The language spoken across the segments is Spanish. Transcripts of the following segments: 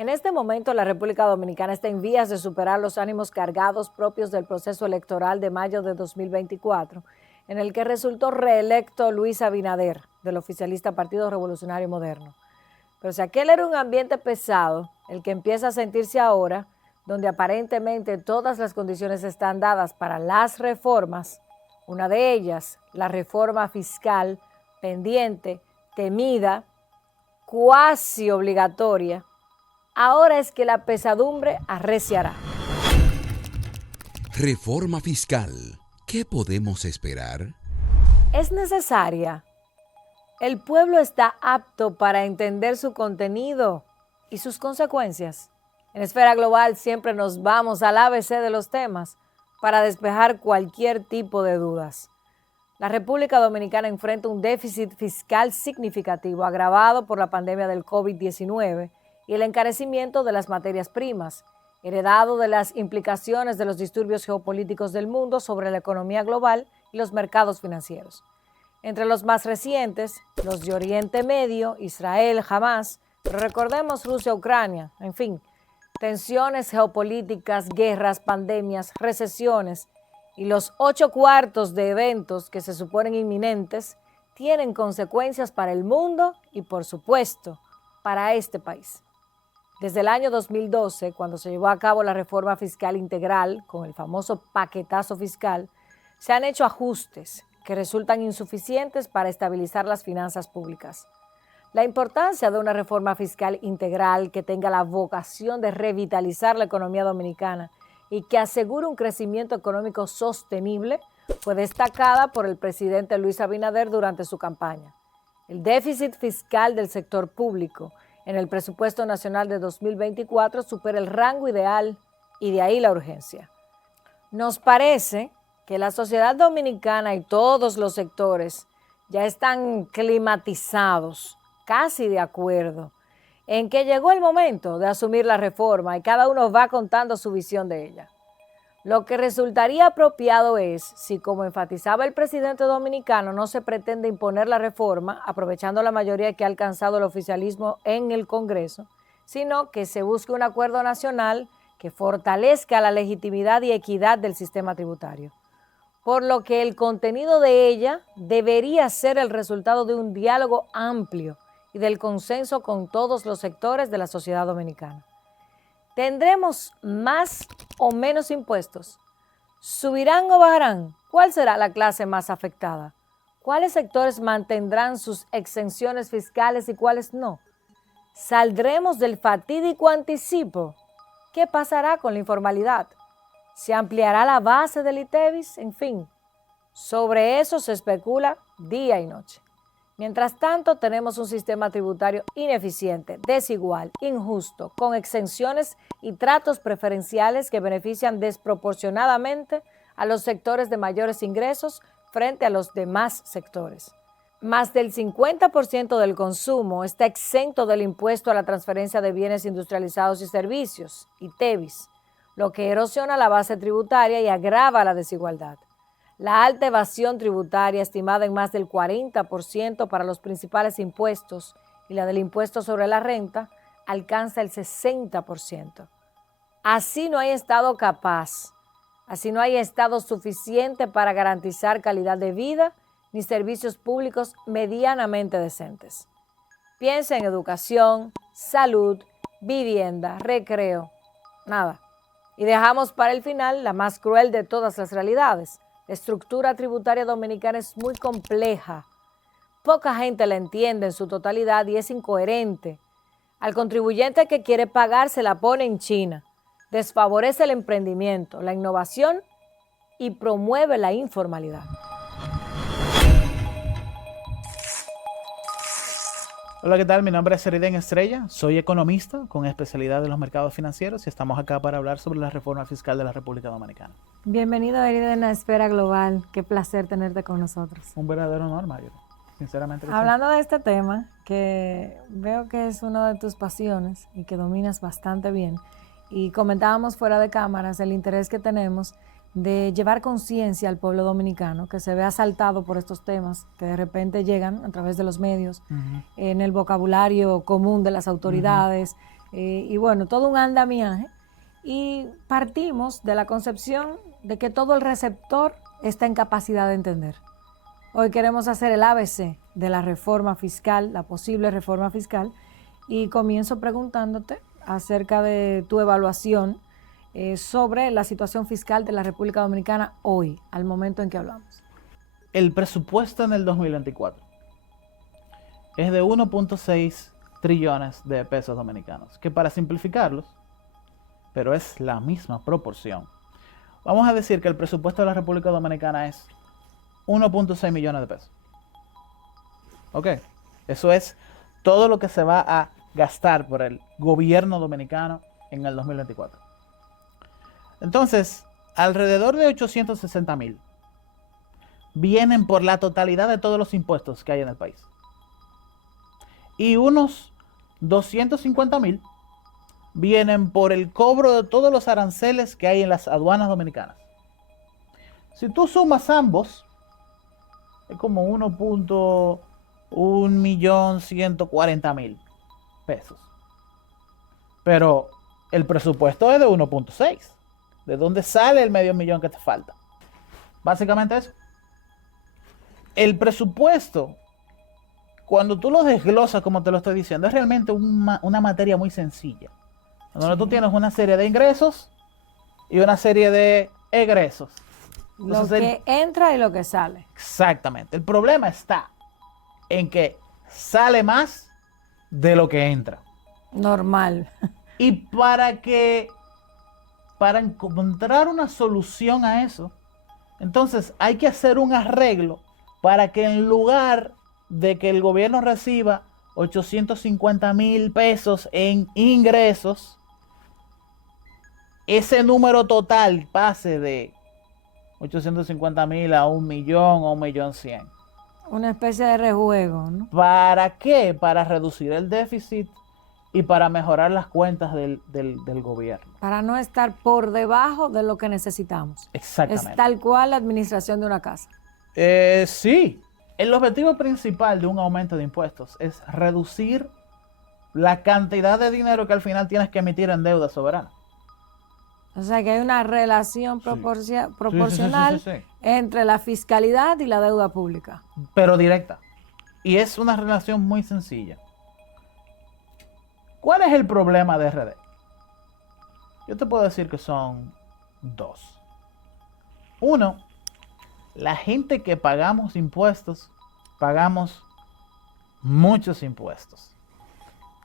En este momento, la República Dominicana está en vías de superar los ánimos cargados propios del proceso electoral de mayo de 2024, en el que resultó reelecto Luis Abinader, del oficialista Partido Revolucionario Moderno. Pero si aquel era un ambiente pesado, el que empieza a sentirse ahora, donde aparentemente todas las condiciones están dadas para las reformas, una de ellas, la reforma fiscal, pendiente, temida, cuasi obligatoria, ahora es que la pesadumbre arreciará. Reforma fiscal. ¿Qué podemos esperar? ¿Es necesaria? ¿El pueblo está apto para entender su contenido y sus consecuencias? En Esfera Global siempre nos vamos al ABC de los temas para despejar cualquier tipo de dudas. La República Dominicana enfrenta un déficit fiscal significativo agravado por la pandemia del COVID-19 y el encarecimiento de las materias primas, heredado de las implicaciones de los disturbios geopolíticos del mundo sobre la economía global y los mercados financieros. Entre los más recientes, los de Oriente Medio, Israel, Hamas, pero recordemos Rusia, Ucrania, en fin, tensiones geopolíticas, guerras, pandemias, recesiones y los 8 cuartos de eventos que se suponen inminentes tienen consecuencias para el mundo y, por supuesto, para este país. Desde el año 2012, cuando se llevó a cabo la reforma fiscal integral, con el famoso paquetazo fiscal, se han hecho ajustes que resultan insuficientes para estabilizar las finanzas públicas. La importancia de una reforma fiscal integral que tenga la vocación de revitalizar la economía dominicana y que asegure un crecimiento económico sostenible fue destacada por el presidente Luis Abinader durante su campaña. El déficit fiscal del sector público en el presupuesto nacional de 2024 supera el rango ideal y de ahí la urgencia. Nos parece que la sociedad dominicana y todos los sectores ya están climatizados, casi de acuerdo, en que llegó el momento de asumir la reforma y cada uno va contando su visión de ella. Lo que resultaría apropiado es, si como enfatizaba el presidente dominicano, no se pretende imponer la reforma, aprovechando la mayoría que ha alcanzado el oficialismo en el Congreso, sino que se busque un acuerdo nacional que fortalezca la legitimidad y equidad del sistema tributario. Por lo que el contenido de ella debería ser el resultado de un diálogo amplio y del consenso con todos los sectores de la sociedad dominicana. ¿Tendremos más o menos impuestos? ¿Subirán o bajarán? ¿Cuál será la clase más afectada? ¿Cuáles sectores mantendrán sus exenciones fiscales y cuáles no? ¿Saldremos del fatídico anticipo? ¿Qué pasará con la informalidad? ¿Se ampliará la base del ITEVIS? En fin, sobre eso se especula día y noche. Mientras tanto, tenemos un sistema tributario ineficiente, desigual, injusto, con exenciones y tratos preferenciales que benefician desproporcionadamente a los sectores de mayores ingresos frente a los demás sectores. Más del 50% del consumo está exento del impuesto a la transferencia de bienes industrializados y servicios, ITEVIS, lo que erosiona la base tributaria y agrava la desigualdad. La alta evasión tributaria, estimada en más del 40% para los principales impuestos, y la del impuesto sobre la renta, alcanza el 60%. Así no hay Estado capaz, así no hay Estado suficiente para garantizar calidad de vida ni servicios públicos medianamente decentes. Piensa en educación, salud, vivienda, recreo, nada. Y dejamos para el final la más cruel de todas las realidades. La estructura tributaria dominicana es muy compleja. Poca gente la entiende en su totalidad y es incoherente. Al contribuyente que quiere pagar se la pone en China. Desfavorece el emprendimiento, la innovación y promueve la informalidad. Hola, ¿qué tal? Mi nombre es Eriden Estrella, soy economista con especialidad en los mercados financieros y estamos acá para hablar sobre la reforma fiscal de la República Dominicana. Bienvenido, Eriden, a Esfera Global. Qué placer tenerte con nosotros. Un verdadero honor, Mario. Sinceramente. Hablando de este tema, que veo que es una de tus pasiones y que dominas bastante bien, y comentábamos fuera de cámaras el interés que tenemos de llevar conciencia al pueblo dominicano, que se ve asaltado por estos temas que de repente llegan a través de los medios, en el vocabulario común de las autoridades, y bueno, todo un andamiaje. Y partimos de la concepción de que todo el receptor está en capacidad de entender. Hoy queremos hacer el ABC de la reforma fiscal, la posible reforma fiscal, y comienzo preguntándote acerca de tu evaluación sobre la situación fiscal de la República Dominicana hoy, al momento en que hablamos. El presupuesto en el 2024 es de 1.6 trillones de pesos dominicanos, que para simplificarlos, pero es la misma proporción, vamos a decir que el presupuesto de la República Dominicana es 1.6 millones de pesos. Ok, eso es todo lo que se va a gastar por el gobierno dominicano en el 2024. Entonces, alrededor de 860,000 vienen por la totalidad de todos los impuestos que hay en el país. Y unos 250,000 vienen por el cobro de todos los aranceles que hay en las aduanas dominicanas. Si tú sumas ambos, es como 1.140.000 pesos. Pero el presupuesto es de 1.6. ¿De dónde sale el medio millón que te falta? Básicamente eso. El presupuesto, cuando tú lo desglosas, como te lo estoy diciendo, es realmente una materia muy sencilla. Donde tú tienes una serie de ingresos y una serie de egresos. Entonces, lo que entra y lo que sale. Exactamente. El problema está en que sale más de lo que entra. Normal. Y para encontrar una solución a eso, entonces hay que hacer un arreglo para que en lugar de que el gobierno reciba 850,000 pesos en ingresos, ese número total pase de 850,000 a 1,000,000 o 1,100,000. Una especie de rejuego, ¿no? ¿Para qué? Para reducir el déficit y para mejorar las cuentas del gobierno. Para no estar por debajo de lo que necesitamos. Exactamente. Es tal cual la administración de una casa. Sí. El objetivo principal de un aumento de impuestos es reducir la cantidad de dinero que al final tienes que emitir en deuda soberana. O sea que hay una relación proporcional Sí. entre la fiscalidad y la deuda pública. Pero directa. Y es una relación muy sencilla. ¿Cuál es el problema de RD? Yo te puedo decir que son dos. Uno, la gente que pagamos impuestos, pagamos muchos impuestos.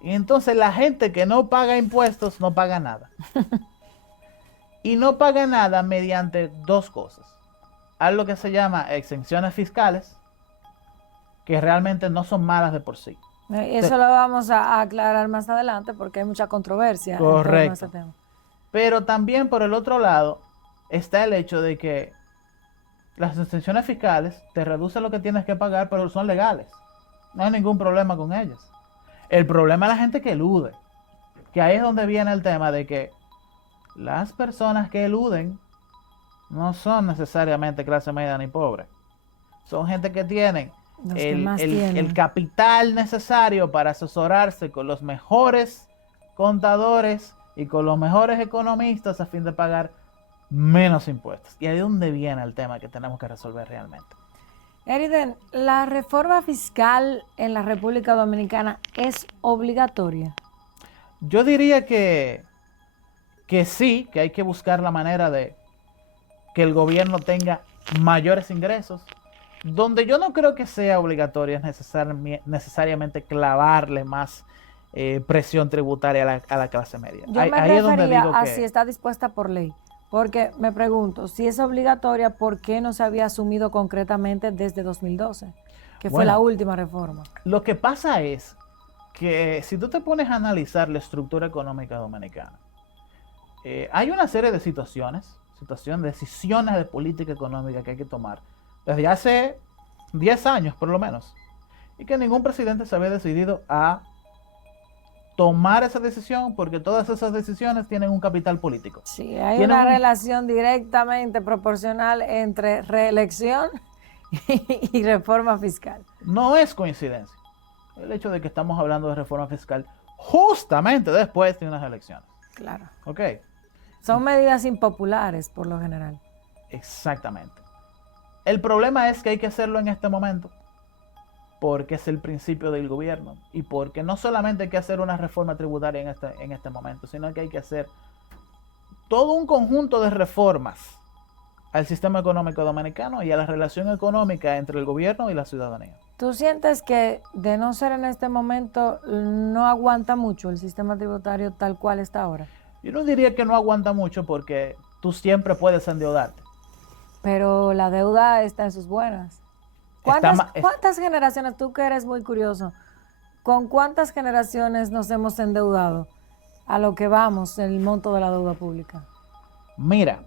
Y entonces la gente que no paga impuestos no paga nada. Y no paga nada mediante dos cosas. Algo que se llama exenciones fiscales, que realmente no son malas de por sí. Eso lo vamos a aclarar más adelante porque hay mucha controversia en torno a ese tema. Pero también por el otro lado está el hecho de que las exenciones fiscales te reducen lo que tienes que pagar, pero son legales. No hay ningún problema con ellas. El problema es la gente que elude. Que ahí es donde viene el tema de que las personas que eluden no son necesariamente clase media ni pobre. Son gente que tienen el capital necesario para asesorarse con los mejores contadores y con los mejores economistas a fin de pagar menos impuestos. Y ahí es donde viene el tema que tenemos que resolver realmente. Eriden, ¿la reforma fiscal en la República Dominicana es obligatoria? Yo diría que sí, que hay que buscar la manera de que el gobierno tenga mayores ingresos. Donde yo no creo que sea obligatorio es necesariamente clavarle más presión tributaria a la clase media. Yo me refería a si está dispuesta por ley. Porque me pregunto, si es obligatoria, ¿por qué no se había asumido concretamente desde 2012? Que fue la última reforma. Lo que pasa es que si tú te pones a analizar la estructura económica dominicana, hay una serie de decisiones de política económica que hay que tomar desde hace 10 años por lo menos, y que ningún presidente se había decidido a tomar esa decisión porque todas esas decisiones tienen un capital político. Sí, hay una relación directamente proporcional entre reelección y reforma fiscal. No es coincidencia el hecho de que estamos hablando de reforma fiscal justamente después de unas elecciones. Claro. ¿Ok? Son medidas impopulares por lo general. Exactamente. El problema es que hay que hacerlo en este momento, porque es el principio del gobierno y porque no solamente hay que hacer una reforma tributaria en este momento, sino que hay que hacer todo un conjunto de reformas al sistema económico dominicano y a la relación económica entre el gobierno y la ciudadanía. ¿Tú sientes que de no ser en este momento no aguanta mucho el sistema tributario tal cual está ahora? Yo no diría que no aguanta mucho porque tú siempre puedes endeudarte. Pero la deuda está en sus buenas. ¿Cuántas generaciones, tú que eres muy curioso, con cuántas generaciones nos hemos endeudado a lo que vamos, el monto de la deuda pública? Mira,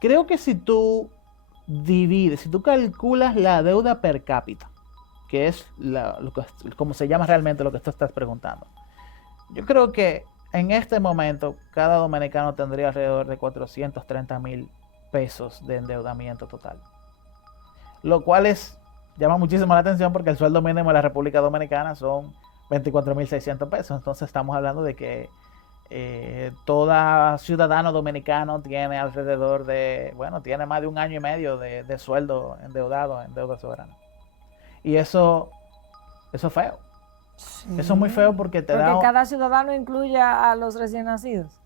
creo que si tú divides, si tú calculas la deuda per cápita, que es como se llama realmente lo que tú estás preguntando, yo creo que en este momento cada dominicano tendría alrededor de 430,000 pesos de endeudamiento total. Lo cual llama muchísimo la atención porque el sueldo mínimo en la República Dominicana son 24,600 pesos. Entonces estamos hablando de que todo ciudadano dominicano tiene alrededor de, tiene más de 1 año y medio de sueldo endeudado en deuda soberana. Y eso es feo. Sí. Eso es muy feo porque porque cada ciudadano incluye a los recién nacidos.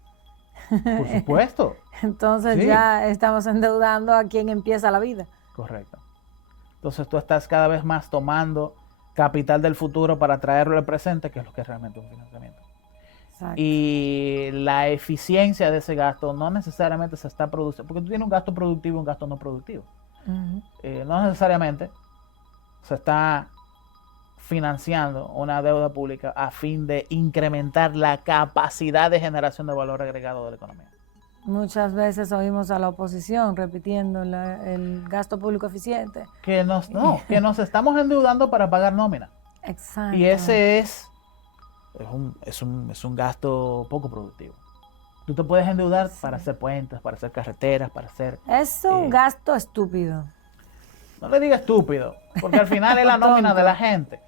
Por supuesto. Entonces sí, ya estamos endeudando a quien empieza la vida. Correcto. Entonces tú estás cada vez más tomando capital del futuro para traerlo al presente, que es lo que es realmente un financiamiento. Exacto. Y la eficiencia de ese gasto no necesariamente se está produciendo, porque tú tienes un gasto productivo y un gasto no productivo. No necesariamente se está financiando una deuda pública a fin de incrementar la capacidad de generación de valor agregado de la economía. Muchas veces oímos a la oposición repitiendo el gasto público eficiente. Que nos estamos endeudando para pagar nómina. Exacto. Y ese es un gasto poco productivo. Tú te puedes endeudar para hacer puentes, para hacer carreteras, para hacer... Es un gasto estúpido. No le diga estúpido, porque al final es la nómina de la gente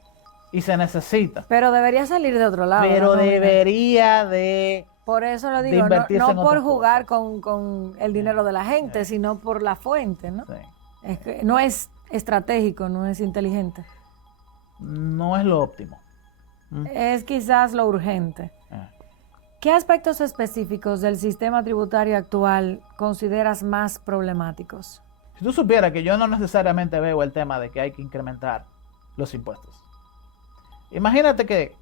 y se necesita. Pero debería salir de otro lado. Pero debería de... Por eso lo digo, no por jugar con el dinero de la gente, sino por la fuente, ¿no? Sí. Es que no es estratégico, no es inteligente. No es lo óptimo. Es quizás lo urgente. ¿Qué aspectos específicos del sistema tributario actual consideras más problemáticos? Si tú supieras que yo no necesariamente veo el tema de que hay que incrementar los impuestos. Imagínate que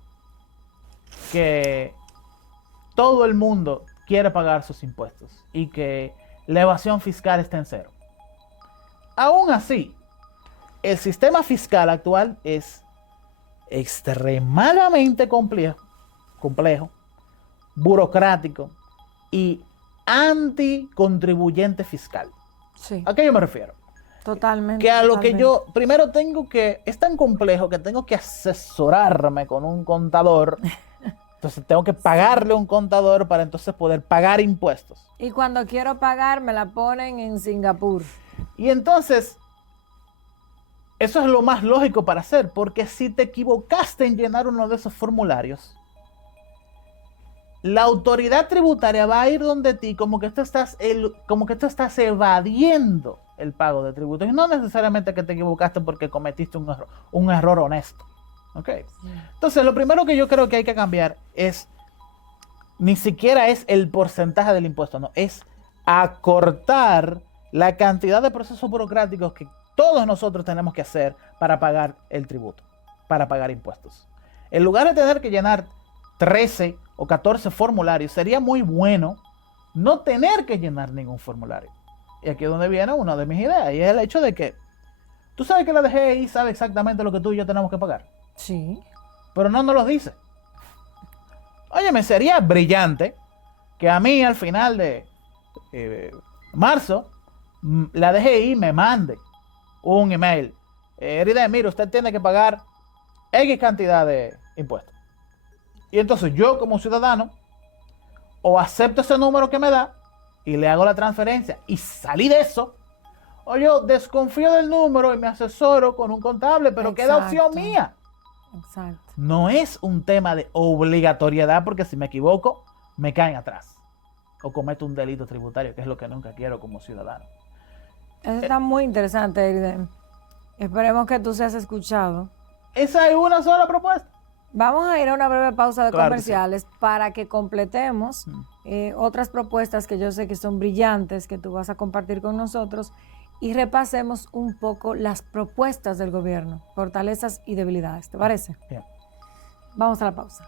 todo el mundo quiere pagar sus impuestos y que la evasión fiscal está en cero. Aún así, el sistema fiscal actual es extremadamente complejo, burocrático y anticontribuyente fiscal. Sí. ¿A qué yo me refiero? Totalmente. Que a lo que yo primero es tan complejo que tengo que asesorarme con un contador. Entonces tengo que pagarle a un contador para entonces poder pagar impuestos. Y cuando quiero pagar me la ponen en Singapur. Y entonces, eso es lo más lógico para hacer, porque si te equivocaste en llenar uno de esos formularios, la autoridad tributaria va a ir donde ti como que tú estás evadiendo el pago de tributos. Y no necesariamente que te equivocaste porque cometiste un error honesto. Okay. Sí. Entonces, lo primero que yo creo que hay que cambiar ni siquiera es el porcentaje del impuesto, no, es acortar la cantidad de procesos burocráticos que todos nosotros tenemos que hacer para pagar el tributo, para pagar impuestos. En lugar de tener que llenar 13 o 14 formularios, sería muy bueno no tener que llenar ningún formulario. Y aquí es donde viene una de mis ideas, y es el hecho de que tú sabes que la DGI sabe exactamente lo que tú y yo tenemos que pagar. Sí. Pero no nos lo dice. Óyeme, sería brillante que a mí al final de marzo la DGI me mande un email. Erida, mire, usted tiene que pagar X cantidad de impuestos. Y entonces yo como ciudadano o acepto ese número que me da y le hago la transferencia y salí de eso, o yo desconfío del número y me asesoro con un contable, pero queda opción mía. Exacto. No es un tema de obligatoriedad, porque si me equivoco, me caen atrás. O cometo un delito tributario, que es lo que nunca quiero como ciudadano. Eso está muy interesante, Irden. Esperemos que tú seas escuchado. Esa es una sola propuesta. Vamos a ir a una breve pausa de Claro que comerciales para que completemos otras propuestas que yo sé que son brillantes, que tú vas a compartir con nosotros, y repasemos un poco las propuestas del gobierno, fortalezas y debilidades. ¿Te parece? Bien. Vamos a la pausa.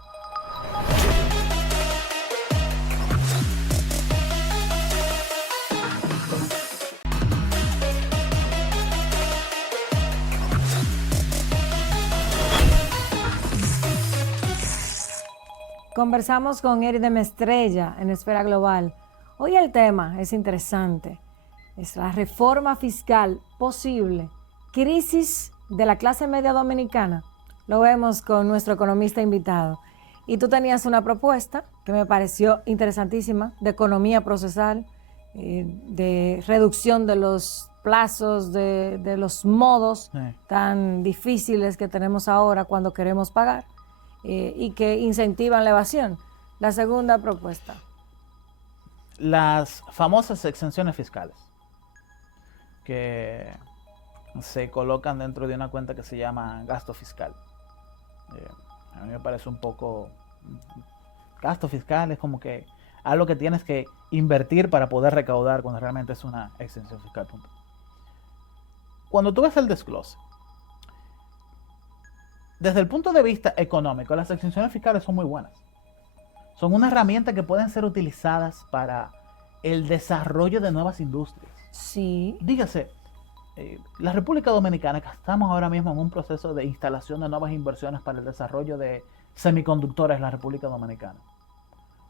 Conversamos con Irden Estrella en Esfera Global. Hoy el tema es interesante. Es la reforma fiscal posible. Crisis de la clase media dominicana. Lo vemos con nuestro economista invitado. Y tú tenías una propuesta que me pareció interesantísima de economía procesal, de reducción de los plazos, de los modos tan difíciles que tenemos ahora cuando queremos pagar. Y que incentivan la evasión. La segunda propuesta. Las famosas exenciones fiscales que se colocan dentro de una cuenta que se llama gasto fiscal. A mí me parece un poco... Gasto fiscal es como que algo que tienes que invertir para poder recaudar cuando realmente es una exención fiscal. Punto. Cuando tú ves el desglose, desde el punto de vista económico, las exenciones fiscales son muy buenas. Son una herramienta que pueden ser utilizadas para el desarrollo de nuevas industrias. Sí. Dígase, la República Dominicana, que estamos ahora mismo en un proceso de instalación de nuevas inversiones para el desarrollo de semiconductores en la República Dominicana.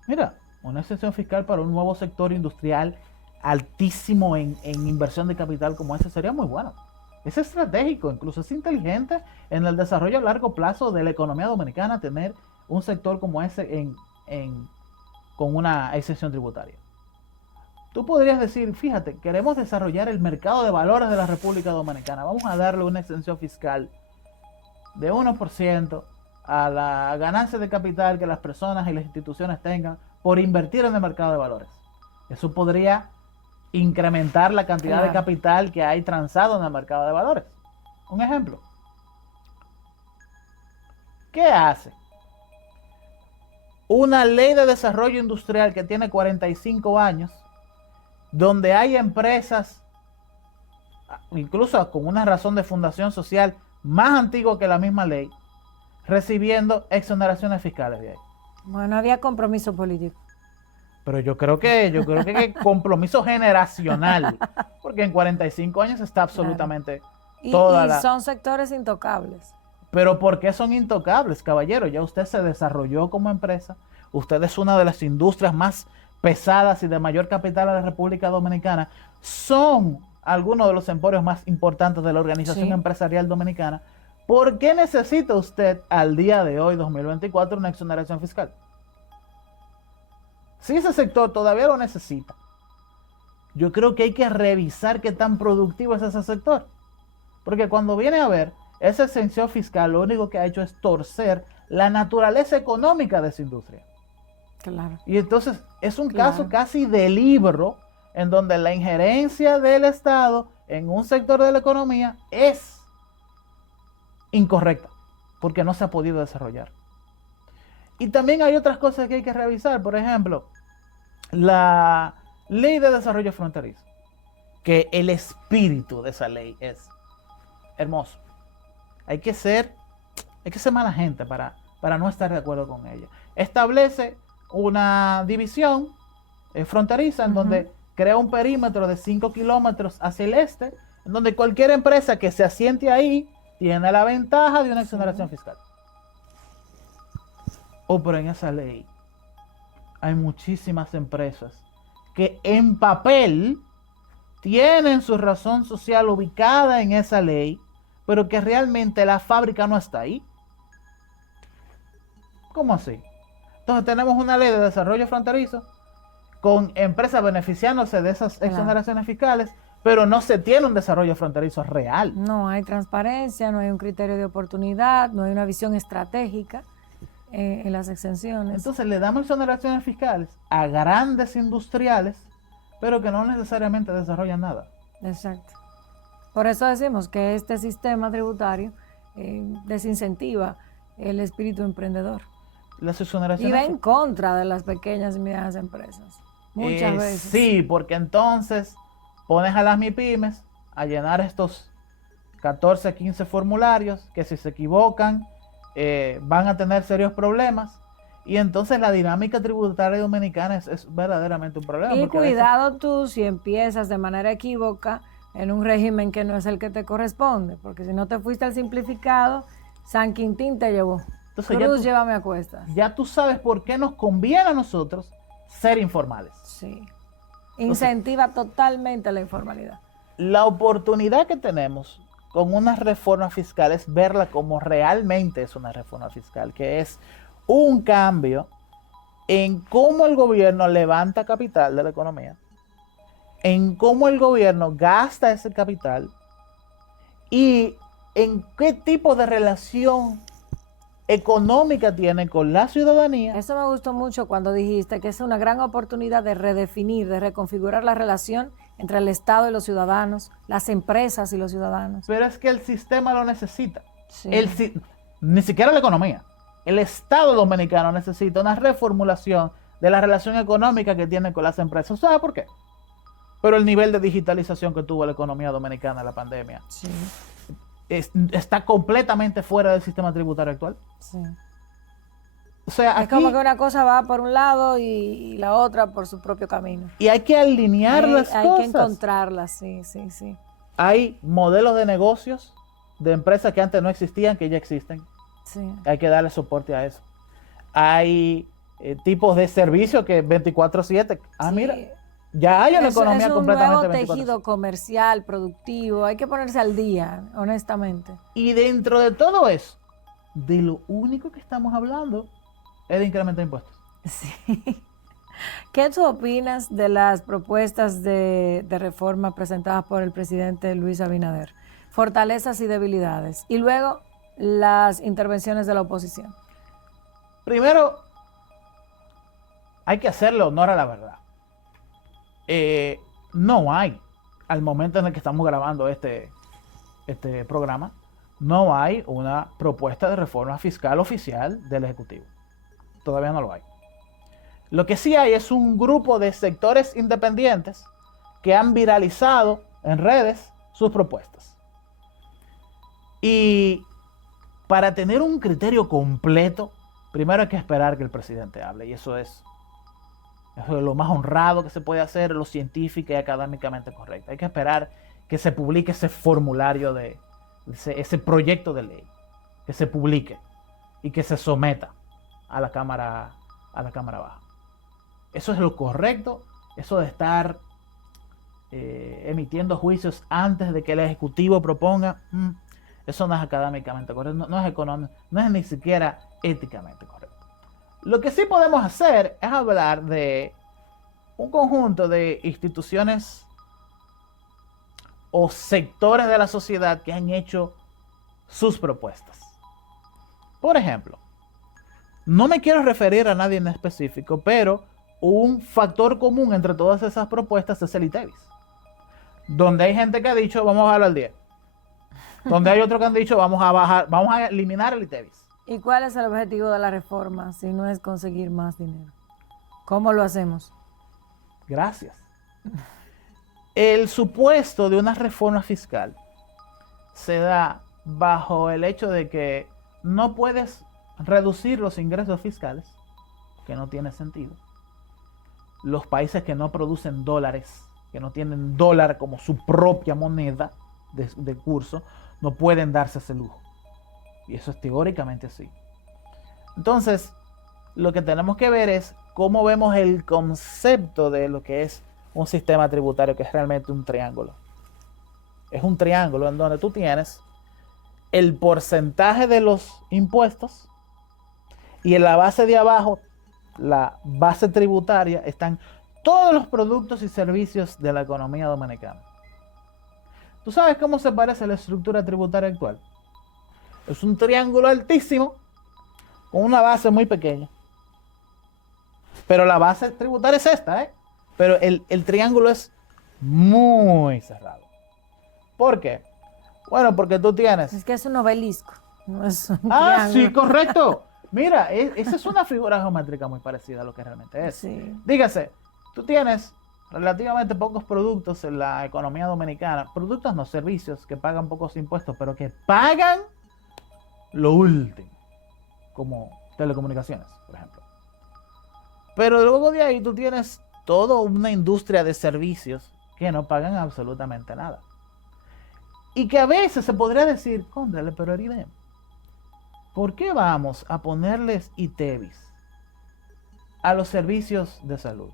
Mira, una exención fiscal para un nuevo sector industrial altísimo en inversión de capital como ese sería muy bueno. Es estratégico, incluso es inteligente en el desarrollo a largo plazo de la economía dominicana tener un sector como ese con una exención tributaria. Tú podrías decir, fíjate, queremos desarrollar el mercado de valores de la República Dominicana. Vamos a darle una exención fiscal de 1% a la ganancia de capital que las personas y las instituciones tengan por invertir en el mercado de valores. Eso podría incrementar la cantidad de capital que hay transado en el mercado de valores. Un ejemplo. ¿Qué hace una ley de desarrollo industrial que tiene 45 años, donde hay empresas, incluso con una razón de fundación social más antigua que la misma ley, recibiendo exoneraciones fiscales de ahí? Bueno, había compromiso político. Pero yo creo que compromiso generacional, porque en 45 años está absolutamente toda la... son sectores intocables. Pero ¿por qué son intocables, caballero? Ya usted se desarrolló como empresa, usted es una de las industrias más pesadas y de mayor capital de la República Dominicana, son algunos de los emporios más importantes de la organización empresarial dominicana. ¿Por qué necesita usted al día de hoy, 2024, una exoneración fiscal? Si ese sector todavía lo necesita, yo creo que hay que revisar qué tan productivo es ese sector. Porque cuando viene a ver, esa exención fiscal lo único que ha hecho es torcer la naturaleza económica de esa industria. Claro. Y entonces es un caso casi de libro en donde la injerencia del Estado en un sector de la economía es incorrecta, porque no se ha podido desarrollar. Y también hay otras cosas que hay que revisar. Por ejemplo, la ley de desarrollo fronterizo, que el espíritu de esa ley es hermoso. Hay que ser mala gente para no estar de acuerdo con ella. Establece una división fronteriza en donde crea un perímetro de 5 kilómetros hacia el este, en donde cualquier empresa que se asiente ahí tiene la ventaja de una exoneración fiscal. Pero en esa ley hay muchísimas empresas que en papel tienen su razón social ubicada en esa ley, pero que realmente la fábrica no está ahí. ¿Cómo así? Entonces tenemos una ley de desarrollo fronterizo con empresas beneficiándose de esas exoneraciones fiscales, pero no se tiene un desarrollo fronterizo real. No hay transparencia, no hay un criterio de oportunidad, no hay una visión estratégica en las exenciones. Entonces le damos exoneraciones fiscales a grandes industriales, pero que no necesariamente desarrollan nada. Exacto. Por eso decimos que este sistema tributario desincentiva el espíritu emprendedor Las y exoneraciones va en contra de las pequeñas y medianas empresas. Muchas veces. Sí, porque entonces pones a las MIPYMES a llenar estos 14, 15 formularios que si se equivocan van a tener serios problemas. Y entonces la dinámica tributaria dominicana es verdaderamente un problema. Y cuidado tú si empiezas de manera equívoca en un régimen que no es el que te corresponde, porque si no te fuiste al simplificado, San Quintín te llevó. Entonces, Cruz, llévame a cuestas. Ya tú sabes por qué nos conviene a nosotros ser informales. Sí. Incentiva totalmente la informalidad. La oportunidad que tenemos con una reforma fiscal es verla como realmente es una reforma fiscal, que es un cambio en cómo el gobierno levanta capital de la economía, en cómo el gobierno gasta ese capital y en qué tipo de relación económica tiene con la ciudadanía. Eso me gustó mucho cuando dijiste que es una gran oportunidad de redefinir, de reconfigurar la relación entre el Estado y los ciudadanos, las empresas y los ciudadanos. Pero es que el sistema lo necesita. Sí. Ni siquiera la economía. El Estado dominicano necesita una reformulación de la relación económica que tiene con las empresas. ¿Sabe por qué? Pero el nivel de digitalización que tuvo la economía dominicana en la pandemia Sí. Está completamente fuera del sistema tributario actual. Sí. O sea, Es aquí, como que una cosa va por un lado y la otra por su propio camino. y hay que alinear las Hay cosas. que encontrarlas, sí. Hay modelos de negocios de empresas que antes no existían, que ya existen. Sí. Hay que darle soporte a eso. Hay tipos de servicios que 24/7. Sí. Mira, ya hay una economía es un completamente nuevo 24/7. tejido comercial, productivo. Hay que ponerse al día, honestamente. Y dentro de todo eso, de lo único que estamos hablando es de incrementar impuestos. Sí. ¿Qué tú opinas de las propuestas de reforma presentadas por el presidente Luis Abinader? Fortalezas y debilidades. Y luego las intervenciones de la oposición. Primero, hay que hacerle honor a la verdad. No hay, al momento en el que estamos grabando este programa, no hay una propuesta de reforma fiscal oficial del Ejecutivo. Todavía no lo hay. Lo que sí hay es un grupo de sectores independientes que han viralizado en redes sus propuestas. Y para tener un criterio completo, primero hay que esperar que el presidente hable. Y eso es lo más honrado que se puede hacer, lo científico y académicamente correcto. Hay que esperar que se publique ese formulario ese proyecto de ley, que se publique y que se someta a la Cámara Baja. Eso es lo correcto. Eso de estar emitiendo juicios antes de que el Ejecutivo proponga, eso no es académicamente correcto, no es económico, no es ni siquiera éticamente correcto. Lo que sí podemos hacer es hablar de un conjunto de instituciones o sectores de la sociedad que han hecho sus propuestas. Por ejemplo, no me quiero referir a nadie en específico, pero un factor común entre todas esas propuestas es el ITEVIS. Donde hay gente que ha dicho, vamos a bajarlo al 10. Donde hay otros que han dicho, vamos a eliminar el ITEVIS. ¿Y cuál es el objetivo de la reforma si no es conseguir más dinero? ¿Cómo lo hacemos? Gracias. El supuesto de una reforma fiscal se da bajo el hecho de que no puedes reducir los ingresos fiscales, que no tiene sentido. Los países que no producen dólares, que no tienen dólar como su propia moneda de curso, no pueden darse ese lujo. Y eso es teóricamente así. Entonces, lo que tenemos que ver es cómo vemos el concepto de lo que es un sistema tributario, que es realmente un triángulo. Es un triángulo en donde tú tienes el porcentaje de los impuestos y en la base de abajo, la base tributaria, están todos los productos y servicios de la economía dominicana. ¿Tú sabes cómo se parece la estructura tributaria actual? Es un triángulo altísimo con una base muy pequeña. Pero la base tributaria es esta, ¿eh? Pero el triángulo es muy cerrado. ¿Por qué? Bueno, porque tú tienes... Es que es un obelisco, no es un Ah, sí, triángulo. correcto. Mira, esa es una figura geométrica muy parecida a lo que realmente es. Sí. Dígase, tú tienes relativamente pocos productos en la economía dominicana. Productos no, servicios que pagan pocos impuestos, pero que pagan lo último. Como telecomunicaciones, por ejemplo. Pero luego de ahí tú tienes toda una industria de servicios que no pagan absolutamente nada. Y que a veces se podría decir, cóndrale, pero Eriden, ¿por qué vamos a ponerles ITEVIS a los servicios de salud?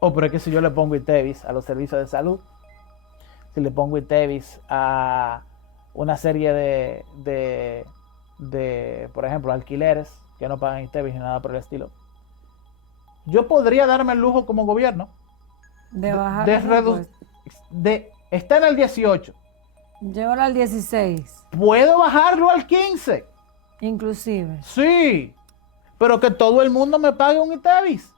O pero es que si yo le pongo ITEVIS a los servicios de salud, si le pongo ITEVIS a una serie de por ejemplo, alquileres que no pagan ITEVIS ni nada por el estilo, yo podría darme el lujo como gobierno De bajar de los impuestos. está en el 18. Llévalo al 16, Puedo bajarlo al 15. inclusive. Sí, pero que todo el mundo me pague un ITEVIS.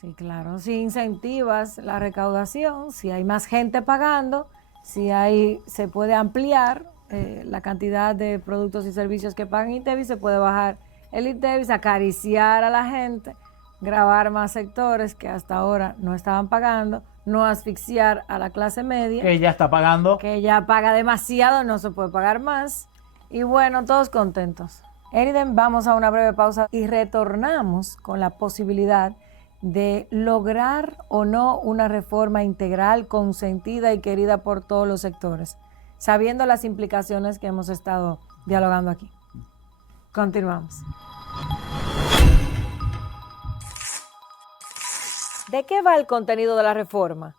Sí, claro. Si incentivas la recaudación, si hay más gente pagando, si hay, se puede ampliar la cantidad de productos y servicios que pagan ITEVIS, se puede bajar el ITEVIS, acariciar a la gente, grabar más sectores que hasta ahora no estaban pagando, no asfixiar a la clase media, Que ya está pagando. que ya paga demasiado, no se puede pagar más. Y bueno, todos contentos. Eriden, vamos a una breve pausa y retornamos con la posibilidad de lograr o no una reforma integral, consentida y querida por todos los sectores, sabiendo las implicaciones que hemos estado dialogando aquí. Continuamos. ¿De qué va el contenido de la reforma?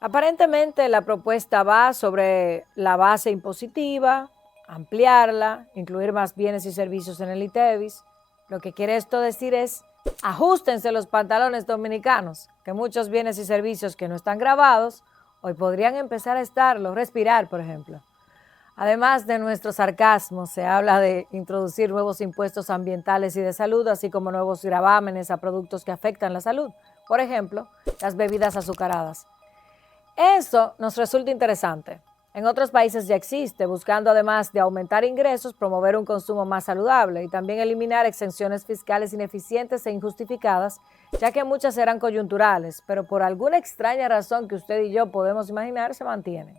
Aparentemente la propuesta va sobre la base impositiva, ampliarla, incluir más bienes y servicios en el ITEVIS. Lo que quiere esto decir es, ajustense los pantalones dominicanos, que muchos bienes y servicios que no están grabados, hoy podrían empezar a estarlo, respirar, por ejemplo. Además de nuestro sarcasmo, se habla de introducir nuevos impuestos ambientales y de salud, así como nuevos gravámenes a productos que afectan la salud. Por ejemplo, las bebidas azucaradas. Eso nos resulta interesante. En otros países ya existe, buscando además de aumentar ingresos, promover un consumo más saludable y también eliminar exenciones fiscales ineficientes e injustificadas, ya que muchas eran coyunturales, pero por alguna extraña razón que usted y yo podemos imaginar, se mantienen.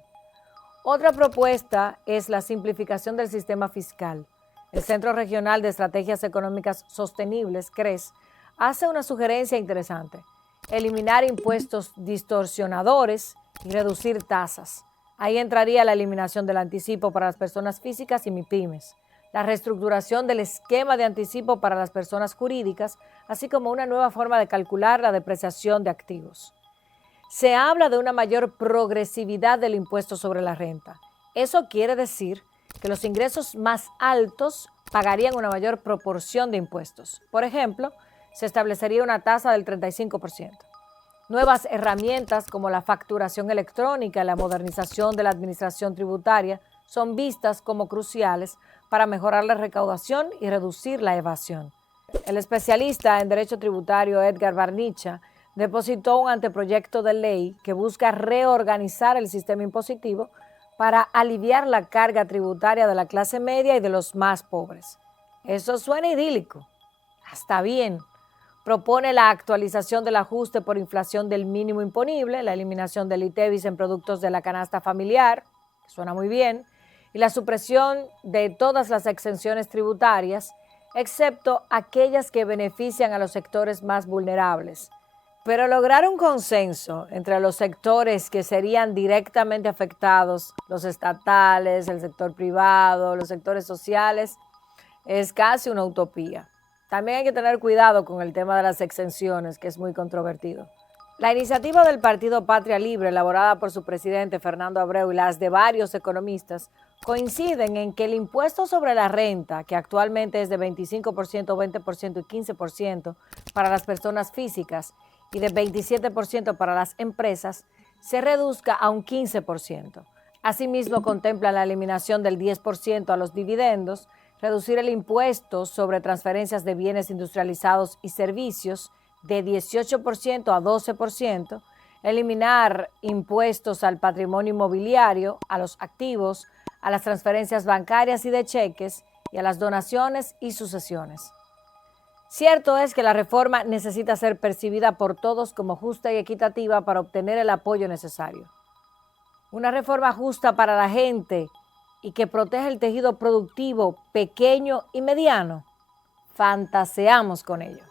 Otra propuesta es la simplificación del sistema fiscal. El Centro Regional de Estrategias Económicas Sostenibles, CRES, hace una sugerencia interesante: eliminar impuestos distorsionadores y reducir tasas. Ahí entraría la eliminación del anticipo para las personas físicas y MIPYMES, la reestructuración del esquema de anticipo para las personas jurídicas, así como una nueva forma de calcular la depreciación de activos. Se habla de una mayor progresividad del impuesto sobre la renta. Eso quiere decir que los ingresos más altos pagarían una mayor proporción de impuestos. Por ejemplo, se establecería una tasa del 35%. Nuevas herramientas como la facturación electrónica y la modernización de la administración tributaria son vistas como cruciales para mejorar la recaudación y reducir la evasión. El especialista en derecho tributario Edgar Barnicha depositó un anteproyecto de ley que busca reorganizar el sistema impositivo para aliviar la carga tributaria de la clase media y de los más pobres. Eso suena idílico, hasta bien. Propone la actualización del ajuste por inflación del mínimo imponible, la eliminación del ITEVIS en productos de la canasta familiar, que suena muy bien, y la supresión de todas las exenciones tributarias, excepto aquellas que benefician a los sectores más vulnerables. Pero lograr un consenso entre los sectores que serían directamente afectados, los estatales, el sector privado, los sectores sociales, es casi una utopía. También hay que tener cuidado con el tema de las exenciones, que es muy controvertido. La iniciativa del Partido Patria Libre, elaborada por su presidente Fernando Abreu y las de varios economistas, coinciden en que el impuesto sobre la renta, que actualmente es de 25%, 20% y 15% para las personas físicas y de 27% para las empresas, se reduzca a un 15%. Asimismo, contempla la eliminación del 10% a los dividendos, reducir el impuesto sobre transferencias de bienes industrializados y servicios de 18% a 12%, eliminar impuestos al patrimonio inmobiliario, a los activos, a las transferencias bancarias y de cheques y a las donaciones y sucesiones. Cierto es que la reforma necesita ser percibida por todos como justa y equitativa para obtener el apoyo necesario. Una reforma justa para la gente y que protege el tejido productivo pequeño y mediano. Fantaseamos con ello.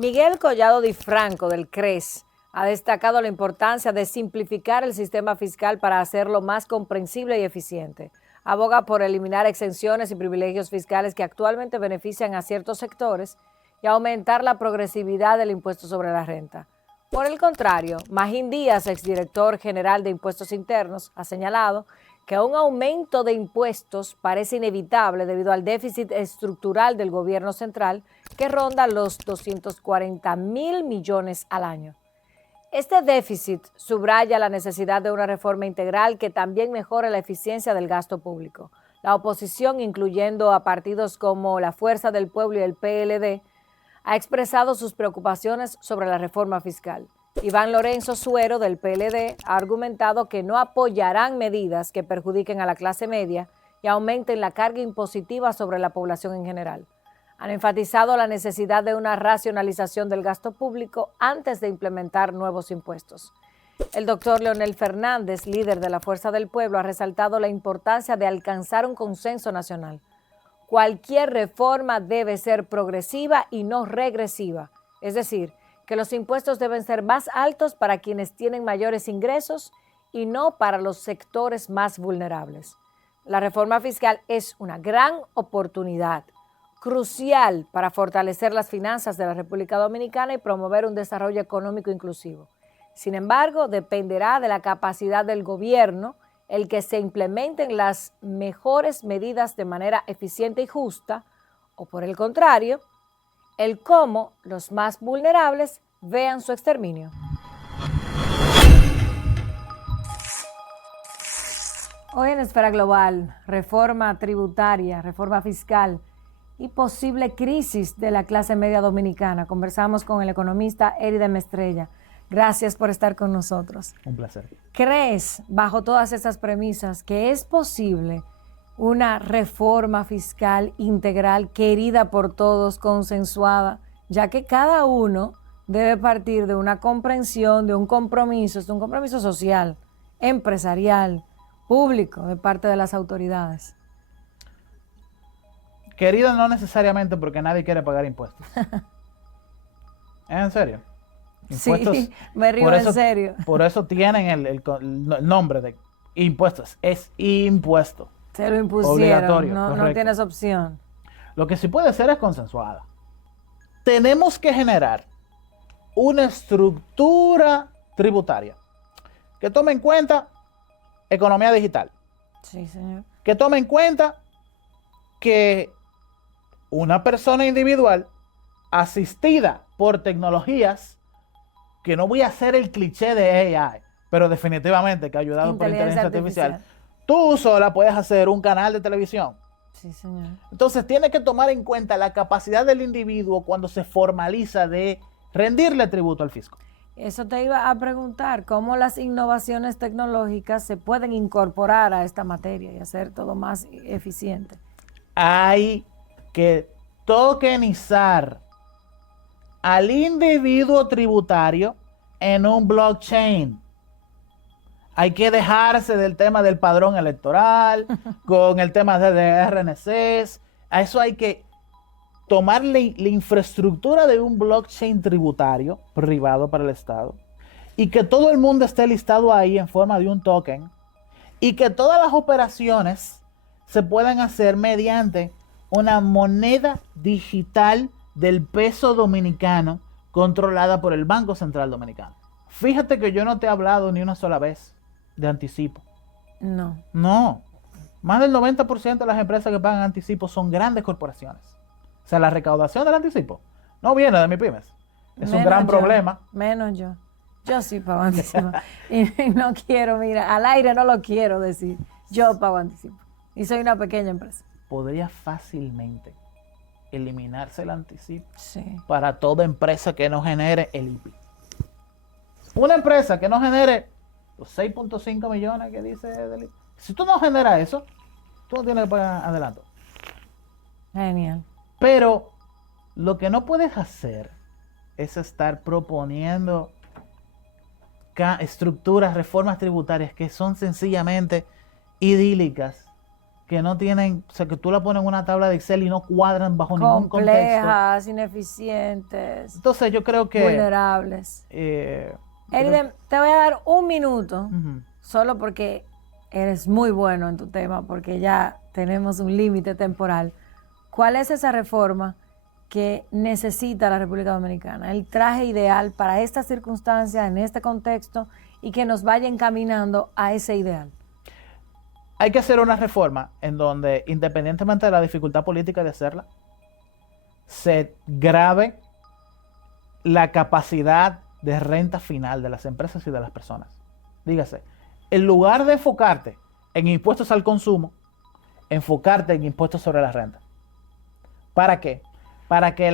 Miguel Collado Di Franco, del CRES, ha destacado la importancia de simplificar el sistema fiscal para hacerlo más comprensible y eficiente. Aboga por eliminar exenciones y privilegios fiscales que actualmente benefician a ciertos sectores y aumentar la progresividad del impuesto sobre la renta. Por el contrario, Magín Díaz, exdirector general de Impuestos Internos, ha señalado que un aumento de impuestos parece inevitable debido al déficit estructural del gobierno central que ronda los 240.000 millones al año. Este déficit subraya la necesidad de una reforma integral que también mejore la eficiencia del gasto público. La oposición, incluyendo a partidos como la Fuerza del Pueblo y el PLD, ha expresado sus preocupaciones sobre la reforma fiscal. Iván Lorenzo Suero, del PLD, ha argumentado que no apoyarán medidas que perjudiquen a la clase media y aumenten la carga impositiva sobre la población en general. Han enfatizado la necesidad de una racionalización del gasto público antes de implementar nuevos impuestos. El doctor Leonel Fernández, líder de la Fuerza del Pueblo, ha resaltado la importancia de alcanzar un consenso nacional. Cualquier reforma debe ser progresiva y no regresiva, es decir, que los impuestos deben ser más altos para quienes tienen mayores ingresos y no para los sectores más vulnerables. La reforma fiscal es una gran oportunidad, crucial para fortalecer las finanzas de la República Dominicana y promover un desarrollo económico inclusivo. Sin embargo, dependerá de la capacidad del gobierno el que se implementen las mejores medidas de manera eficiente y justa, o por el contrario, el cómo los más vulnerables vean su exterminio. Hoy en Esfera Global, reforma tributaria, reforma fiscal y posible crisis de la clase media dominicana. Conversamos con el economista Eri de Mestrella. Gracias por estar con nosotros. Un placer. ¿Crees, bajo todas estas premisas, que es posible una reforma fiscal integral querida por todos, consensuada, ya que cada uno debe partir de una comprensión, de un compromiso social, empresarial, público, de parte de las autoridades? Querida, no necesariamente porque nadie quiere pagar impuestos. ¿En serio? Impuestos, sí, me río en serio. Por eso tienen el nombre de impuestos. Es impuesto. Se lo impusieron, no tienes opción. Lo que sí puede ser es consensuada. Tenemos que generar una estructura tributaria que tome en cuenta economía digital. Sí, señor. Que tome en cuenta que una persona individual asistida por tecnologías, que no voy a hacer el cliché de AI, pero definitivamente que ayudado por inteligencia artificial, tú sola puedes hacer un canal de televisión. Sí, señor. Entonces tiene que tomar en cuenta la capacidad del individuo cuando se formaliza de rendirle tributo al fisco. Eso te iba a preguntar, ¿cómo las innovaciones tecnológicas se pueden incorporar a esta materia y hacer todo más eficiente? Hay que tokenizar al individuo tributario en un blockchain. Hay que dejarse del tema del padrón electoral, con el tema de RNCs. A eso hay que tomar la infraestructura de un blockchain tributario privado para el Estado y que todo el mundo esté listado ahí en forma de un token y que todas las operaciones se puedan hacer mediante una moneda digital del peso dominicano controlada por el Banco Central Dominicano. Fíjate que yo no te he hablado ni una sola vez de anticipo. No. No. Más del 90% de las empresas que pagan anticipo son grandes corporaciones. O sea, la recaudación del anticipo no viene de mis pymes. Es un Menos gran yo, problema. Menos yo. Yo sí pago anticipo. Y no quiero, mira, al aire no lo quiero decir. Yo pago anticipo. Y soy una pequeña empresa. Podría fácilmente eliminarse el anticipo Sí. para toda empresa que no genere el IPI. Una empresa que no genere los 6.5 millones que dice del IPI. Si tú no generas eso, tú no tienes que pagar adelanto. Genial. Pero lo que no puedes hacer es estar proponiendo estructuras, reformas tributarias que son sencillamente idílicas, que no tienen, o sea, que tú la pones en una tabla de Excel y no cuadran bajo ningún contexto. Complejas, ineficientes, Entonces yo creo que... vulnerables. Eriden, te voy a dar un minuto, solo porque eres muy bueno en tu tema, porque ya tenemos un límite temporal. ¿Cuál es esa reforma que necesita la República Dominicana? El traje ideal para estas circunstancias, en este contexto, y que nos vaya encaminando a ese ideal. Hay que hacer una reforma en donde, independientemente de la dificultad política de hacerla, se grave la capacidad de renta final de las empresas y de las personas. Dígase, en lugar de enfocarte en impuestos al consumo, enfocarte en impuestos sobre la renta. ¿Para qué? Para que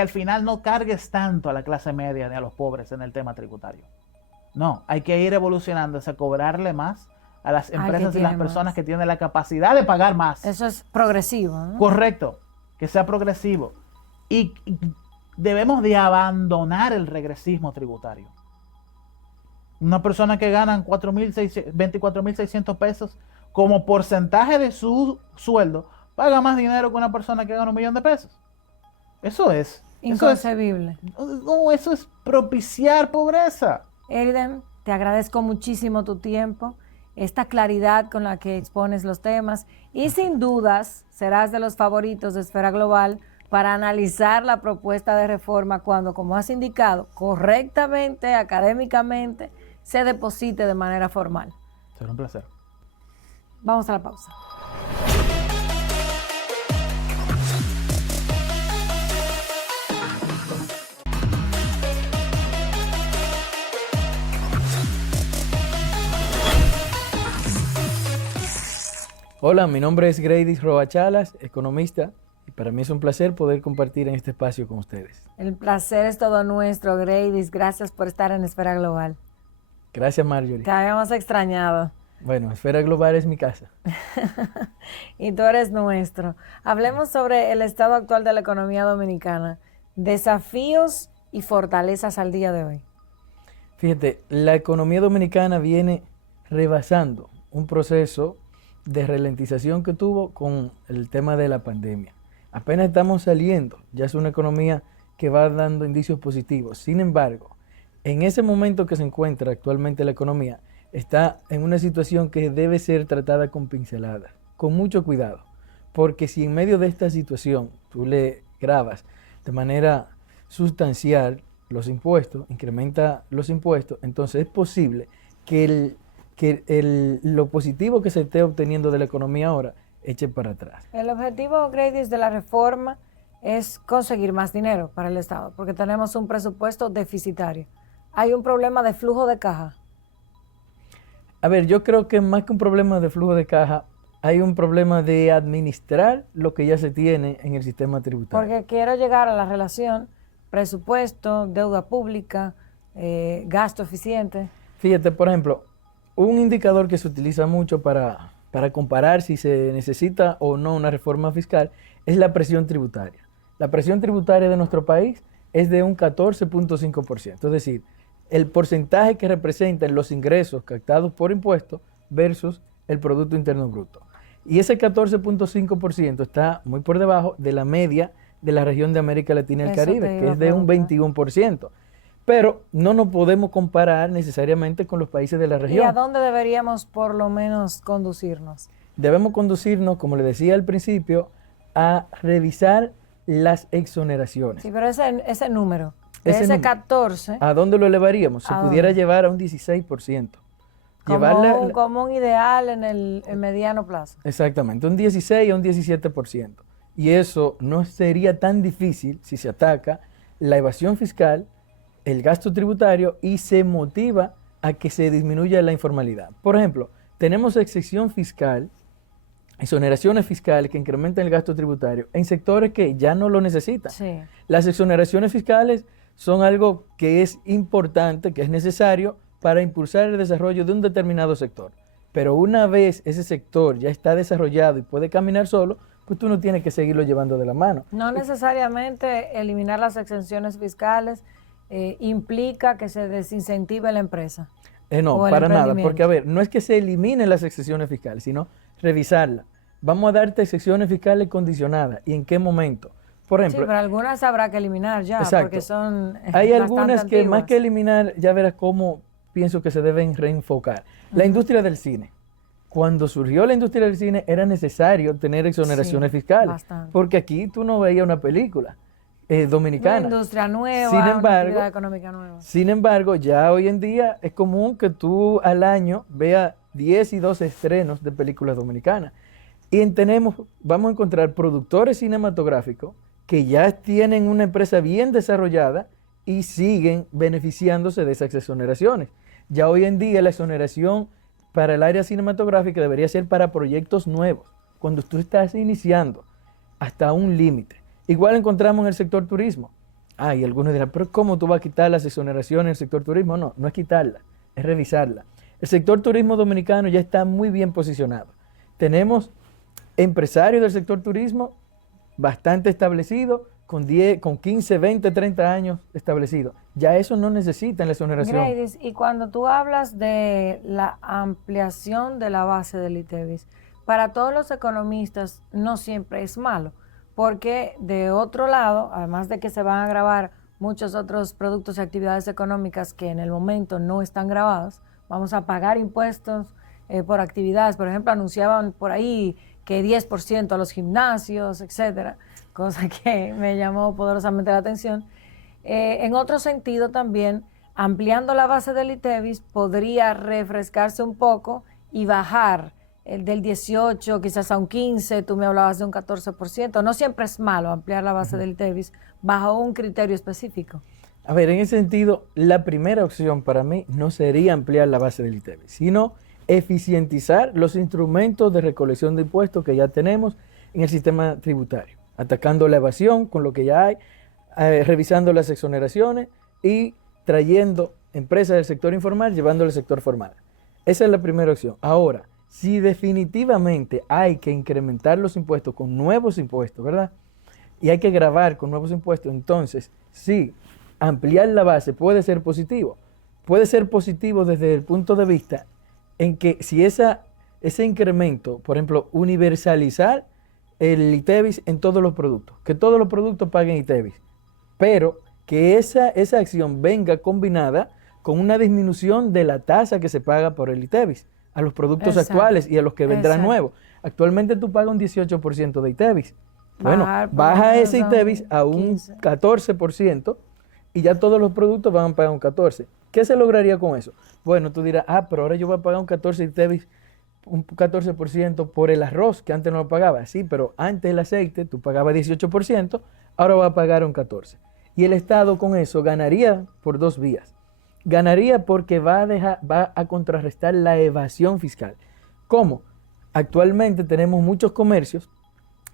al final no cargues tanto a la clase media ni a los pobres en el tema tributario. No, hay que ir evolucionando, a cobrarle más a las empresas y las personas que tienen la capacidad de pagar más. Eso es progresivo, ¿no? Correcto, que sea progresivo. Y debemos de abandonar el regresismo tributario. Una persona que gana 24.600 pesos como porcentaje de su sueldo paga más dinero que una persona que gana 1 millón de pesos. Eso es inconcebible. Eso es propiciar pobreza. Eriden, te agradezco muchísimo tu tiempo, esta claridad con la que expones los temas y sin dudas serás de los favoritos de Esfera Global para analizar la propuesta de reforma cuando, como has indicado, correctamente, académicamente, se deposite de manera formal. Será un placer. Vamos a la pausa. Hola, mi nombre es Greydis Robachalas, economista, y para mí es un placer poder compartir en este espacio con ustedes. El placer es todo nuestro, Greydis. Gracias por estar en Esfera Global. Gracias, Marjorie. Te habíamos extrañado. Bueno, Esfera Global es mi casa. Y tú eres nuestro. Hablemos sobre el estado actual de la economía dominicana, desafíos y fortalezas al día de hoy. Fíjate, la economía dominicana viene rebasando un proceso de ralentización que tuvo con el tema de la pandemia. Apenas estamos saliendo, ya es una economía que va dando indicios positivos. Sin embargo, en ese momento que se encuentra actualmente la economía, está en una situación que debe ser tratada con pinceladas, con mucho cuidado, porque si en medio de esta situación tú le grabas de manera sustancial los impuestos, incrementa los impuestos, entonces es posible que lo positivo que se esté obteniendo de la economía ahora eche para atrás. El objetivo, Greydis, de la reforma es conseguir más dinero para el Estado, porque tenemos un presupuesto deficitario. Hay un problema de flujo de caja. A ver, yo creo que más que un problema de flujo de caja, hay un problema de administrar lo que ya se tiene en el sistema tributario. Porque quiero llegar a la relación presupuesto, deuda pública, gasto eficiente. Fíjate, por ejemplo, un indicador que se utiliza mucho para comparar si se necesita o no una reforma fiscal es la presión tributaria. La presión tributaria de nuestro país es de un 14.5%, es decir, el porcentaje que representan los ingresos captados por impuestos versus el Producto Interno Bruto. Y ese 14.5% está muy por debajo de la media de la región de América Latina y el Caribe, que es de un 21%. Pero no nos podemos comparar necesariamente con los países de la región. ¿Y a dónde deberíamos por lo menos conducirnos? Debemos conducirnos, como le decía al principio, a revisar las exoneraciones. Sí, pero ese número, ese 14... ¿A dónde lo elevaríamos? Se ¿A pudiera dónde? llevar a un 16%. Como un ideal en el mediano plazo. Exactamente, un 16 a un 17%. Y eso no sería tan difícil si se ataca la evasión fiscal, el gasto tributario y se motiva a que se disminuya la informalidad. Por ejemplo, tenemos exención fiscal, exoneraciones fiscales que incrementan el gasto tributario en sectores que ya no lo necesitan. Sí. Las exoneraciones fiscales son algo que es importante, que es necesario para impulsar el desarrollo de un determinado sector. Pero una vez ese sector ya está desarrollado y puede caminar solo, pues tú no tienes que seguirlo llevando de la mano. No necesariamente eliminar las exenciones fiscales implica que se desincentive la empresa. No, o el para nada, emprendimiento. porque a ver, no es que se eliminen las exenciones fiscales, sino revisarlas. Vamos a darte exenciones fiscales condicionadas. ¿Y en qué momento? Por Sí, ejemplo, pero algunas habrá que eliminar ya, exacto. porque son Hay bastante algunas que más antiguas. que eliminar, ya verás cómo pienso que se deben reenfocar. La industria del cine. Cuando surgió la industria del cine era necesario tener exoneraciones Sí, fiscales, bastante. porque aquí tú no veías una película dominicana. Una industria nueva, Sin una embargo, actividad económica nueva. Sin embargo, ya hoy en día es común que tú al año veas 10 y 12 estrenos de películas dominicanas. Y vamos a encontrar productores cinematográficos que ya tienen una empresa bien desarrollada y siguen beneficiándose de esas exoneraciones. Ya hoy en día la exoneración para el área cinematográfica debería ser para proyectos nuevos, cuando tú estás iniciando hasta un límite. Igual encontramos en el sector turismo. Y algunos dirán, pero ¿cómo tú vas a quitar las exoneraciones en el sector turismo? No, no es quitarla, es revisarla. El sector turismo dominicano ya está muy bien posicionado. Tenemos empresarios del sector turismo bastante establecidos, con 15, 20, 30 años establecidos. Ya eso no necesita la exoneración. Greydis, y cuando tú hablas de la ampliación de la base del ITEVIS, para todos los economistas no siempre es malo, porque de otro lado, además de que se van a gravar muchos otros productos y actividades económicas que en el momento no están grabados, vamos a pagar impuestos por actividades. Por ejemplo, anunciaban por ahí que 10% a los gimnasios, etcétera, cosa que me llamó poderosamente la atención. En otro sentido también, ampliando la base del ITEVIS, podría refrescarse un poco y bajar el del 18, quizás a un 15, tú me hablabas de un 14%. No siempre es malo ampliar la base del ITEVIS bajo un criterio específico. A ver, en ese sentido, la primera opción para mí no sería ampliar la base del ITEVIS, sino eficientizar los instrumentos de recolección de impuestos que ya tenemos en el sistema tributario, atacando la evasión con lo que ya hay, revisando las exoneraciones y trayendo empresas del sector informal, llevándolo al sector formal. Esa es la primera opción. Ahora, si definitivamente hay que incrementar los impuestos con nuevos impuestos, ¿verdad? Y hay que gravar con nuevos impuestos, entonces, sí, ampliar la base puede ser positivo. Puede ser positivo desde el punto de vista en que si ese incremento, por ejemplo, universalizar el ITEVIS en todos los productos, que todos los productos paguen ITEVIS, pero que esa acción venga combinada con una disminución de la tasa que se paga por el ITEVIS a los productos actuales y a los que vendrán nuevos. Actualmente tú pagas un 18% de ITEVIS. Bueno, baja ese ITEVIS a un 14% y ya todos los productos van a pagar un 14%. ¿Qué se lograría con eso? Bueno, tú dirás, pero ahora yo voy a pagar un 14% ITEVIS, un 14% por el arroz, que antes no lo pagaba. Sí, pero antes el aceite tú pagabas 18%, ahora va a pagar un 14%. Y el Estado con eso ganaría por dos vías. Ganaría porque va a contrarrestar la evasión fiscal. ¿Cómo? Actualmente tenemos muchos comercios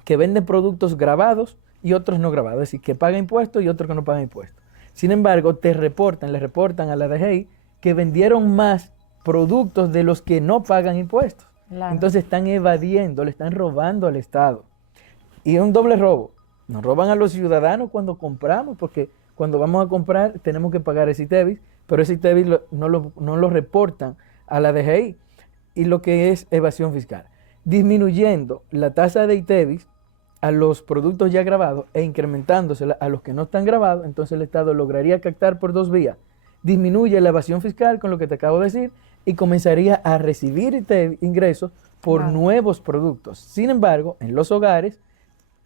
que venden productos grabados y otros no grabados, es decir, que pagan impuestos y otros que no pagan impuestos. Sin embargo, le reportan a la DGI que vendieron más productos de los que no pagan impuestos. Claro. Entonces están evadiendo, le están robando al Estado. Y es un doble robo. Nos roban a los ciudadanos cuando compramos, porque cuando vamos a comprar tenemos que pagar ese ITEVIS, pero ese ITEVIS no lo reportan a la DGI, y lo que es evasión fiscal. Disminuyendo la tasa de ITEVIS a los productos ya grabados e incrementándosela a los que no están grabados, entonces el Estado lograría captar por dos vías. Disminuye la evasión fiscal con lo que te acabo de decir y comenzaría a recibir ingresos por nuevos productos. Sin embargo, en los hogares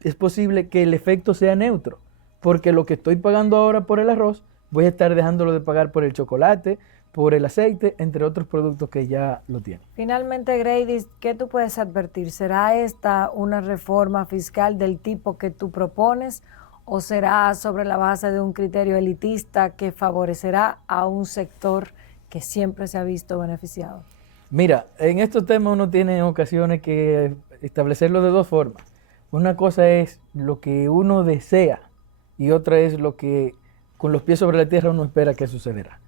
es posible que el efecto sea neutro, porque lo que estoy pagando ahora por el arroz, voy a estar dejándolo de pagar por el chocolate, por el aceite, entre otros productos que ya lo tienen. Finalmente, Grady, ¿qué tú puedes advertir? ¿Será esta una reforma fiscal del tipo que tú propones o será sobre la base de un criterio elitista que favorecerá a un sector que siempre se ha visto beneficiado? Mira, en estos temas uno tiene ocasiones que establecerlo de dos formas. Una cosa es lo que uno desea y otra es lo que con los pies sobre la tierra uno espera que sucederá.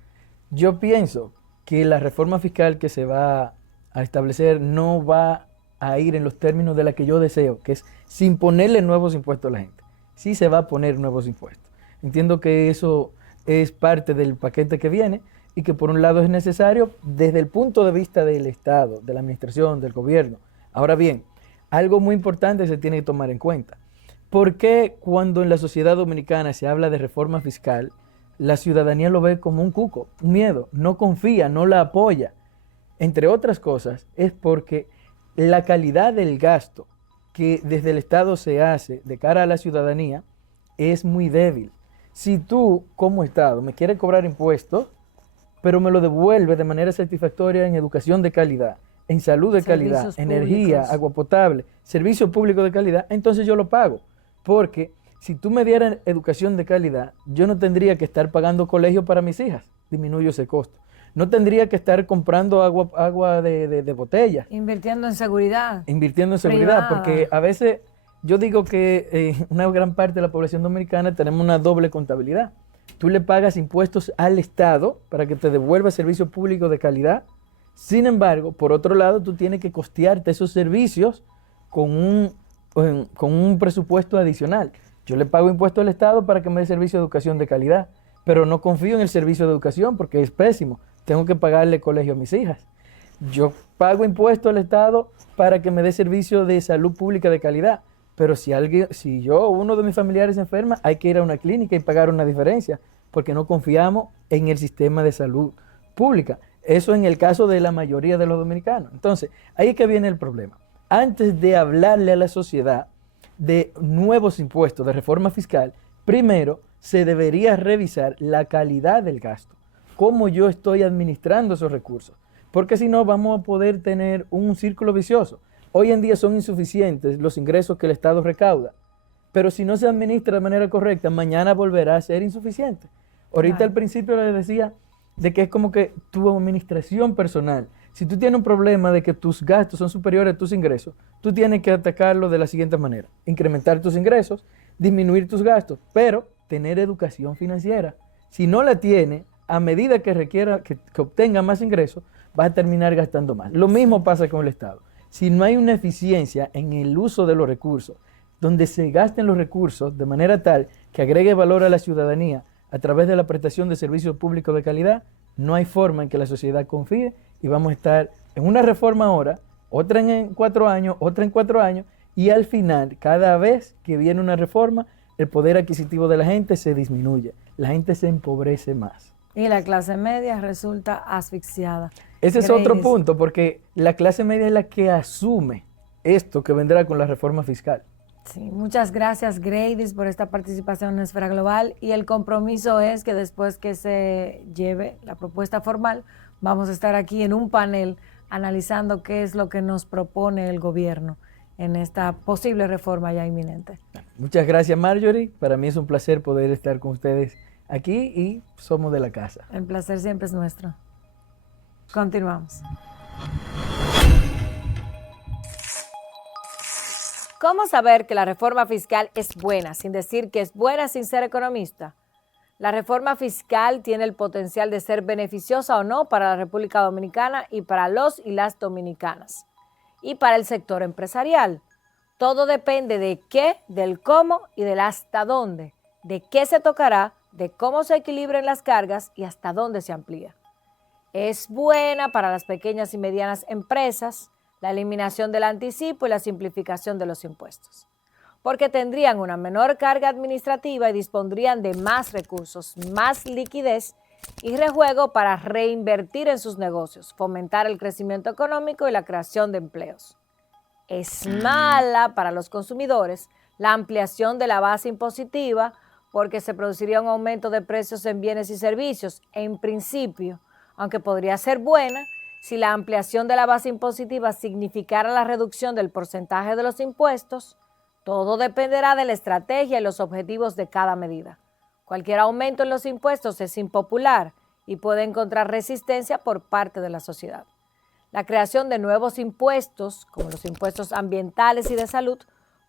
Yo pienso que la reforma fiscal que se va a establecer no va a ir en los términos de la que yo deseo, que es sin ponerle nuevos impuestos a la gente. Sí se va a poner nuevos impuestos. Entiendo que eso es parte del paquete que viene y que por un lado es necesario desde el punto de vista del Estado, de la administración, del gobierno. Ahora bien, algo muy importante se tiene que tomar en cuenta. ¿Por qué cuando en la sociedad dominicana se habla de reforma fiscal, la ciudadanía lo ve como un cuco, un miedo, no confía, no la apoya? Entre otras cosas, es porque la calidad del gasto que desde el Estado se hace de cara a la ciudadanía es muy débil. Si tú, como Estado, me quieres cobrar impuestos, pero me lo devuelve de manera satisfactoria en educación de calidad, en salud de calidad, energía, agua potable, servicio público de calidad, entonces yo lo pago. Porque si tú me dieras educación de calidad, yo no tendría que estar pagando colegio para mis hijas, disminuyo ese costo. No tendría que estar comprando agua de botella. Invirtiendo en seguridad. Invirtiendo en seguridad, porque a veces yo digo que una gran parte de la población dominicana tenemos una doble contabilidad. Tú le pagas impuestos al Estado para que te devuelva servicio público de calidad. Sin embargo, por otro lado, tú tienes que costearte esos servicios con un presupuesto adicional. Yo le pago impuestos al Estado para que me dé servicio de educación de calidad, pero no confío en el servicio de educación porque es pésimo. Tengo que pagarle colegio a mis hijas. Yo pago impuestos al Estado para que me dé servicio de salud pública de calidad, pero si uno de mis familiares se enferma, hay que ir a una clínica y pagar una diferencia, porque no confiamos en el sistema de salud pública. Eso en el caso de la mayoría de los dominicanos. Entonces, ahí es que viene el problema. Antes de hablarle a la sociedad de nuevos impuestos, de reforma fiscal, primero se debería revisar la calidad del gasto, cómo yo estoy administrando esos recursos, porque si no vamos a poder tener un círculo vicioso. Hoy en día son insuficientes los ingresos que el Estado recauda, pero si no se administra de manera correcta, mañana volverá a ser insuficiente. Ahorita al principio les decía de que es como que tu administración personal. Si tú tienes un problema de que tus gastos son superiores a tus ingresos, tú tienes que atacarlo de la siguiente manera: incrementar tus ingresos, disminuir tus gastos, pero tener educación financiera. Si no la tiene, a medida que requiera que obtenga más ingresos, vas a terminar gastando más. Lo mismo pasa con el Estado. Si no hay una eficiencia en el uso de los recursos, donde se gasten los recursos de manera tal que agregue valor a la ciudadanía a través de la prestación de servicios públicos de calidad, no hay forma en que la sociedad confíe y vamos a estar en una reforma ahora, otra en 4 años, otra en 4 años, y al final, cada vez que viene una reforma, el poder adquisitivo de la gente se disminuye, la gente se empobrece más. Y la clase media resulta asfixiada. Ese es otro punto, porque la clase media es la que asume esto que vendrá con la reforma fiscal. Sí, muchas gracias, Grady, por esta participación en Esfera Global, y el compromiso es que después que se lleve la propuesta formal, vamos a estar aquí en un panel analizando qué es lo que nos propone el gobierno en esta posible reforma ya inminente. Muchas gracias, Marjorie. Para mí es un placer poder estar con ustedes aquí y somos de la casa. El placer siempre es nuestro. Continuamos. ¿Cómo saber que la reforma fiscal es buena, sin decir que es buena sin ser economista? La reforma fiscal tiene el potencial de ser beneficiosa o no para la República Dominicana y para los y las dominicanas. Y para el sector empresarial. Todo depende de qué, del cómo y del hasta dónde, de qué se tocará, de cómo se equilibren las cargas y hasta dónde se amplía. Es buena para las pequeñas y medianas empresas, la eliminación del anticipo y la simplificación de los impuestos, porque tendrían una menor carga administrativa y dispondrían de más recursos, más liquidez y rejuego para reinvertir en sus negocios, fomentar el crecimiento económico y la creación de empleos. Es mala para los consumidores la ampliación de la base impositiva porque se produciría un aumento de precios en bienes y servicios, en principio, aunque podría ser buena si la ampliación de la base impositiva significara la reducción del porcentaje de los impuestos. Todo dependerá de la estrategia y los objetivos de cada medida. Cualquier aumento en los impuestos es impopular y puede encontrar resistencia por parte de la sociedad. La creación de nuevos impuestos, como los impuestos ambientales y de salud,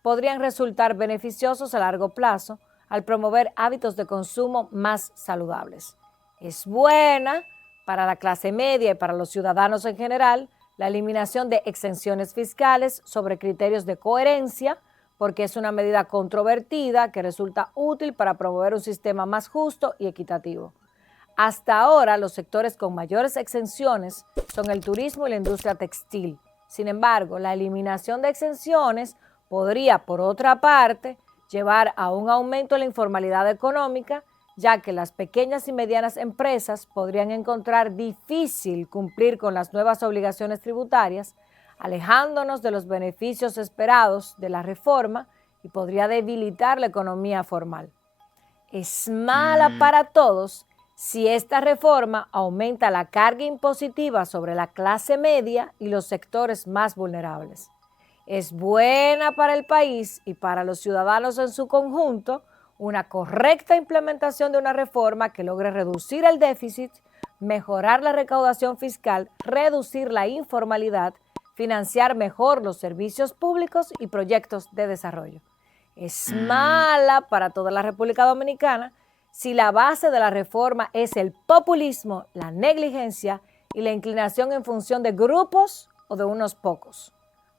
podrían resultar beneficiosos a largo plazo al promover hábitos de consumo más saludables. Es buena para la clase media y para los ciudadanos en general la eliminación de exenciones fiscales sobre criterios de coherencia, porque es una medida controvertida que resulta útil para promover un sistema más justo y equitativo. Hasta ahora, los sectores con mayores exenciones son el turismo y la industria textil. Sin embargo, la eliminación de exenciones podría, por otra parte, llevar a un aumento en la informalidad económica, ya que las pequeñas y medianas empresas podrían encontrar difícil cumplir con las nuevas obligaciones tributarias, alejándonos de los beneficios esperados de la reforma y podría debilitar la economía formal. Es mala para todos si esta reforma aumenta la carga impositiva sobre la clase media y los sectores más vulnerables. Es buena para el país y para los ciudadanos en su conjunto una correcta implementación de una reforma que logre reducir el déficit, mejorar la recaudación fiscal, reducir la informalidad, financiar mejor los servicios públicos y proyectos de desarrollo. Es mala para toda la República Dominicana si la base de la reforma es el populismo, la negligencia y la inclinación en función de grupos o de unos pocos.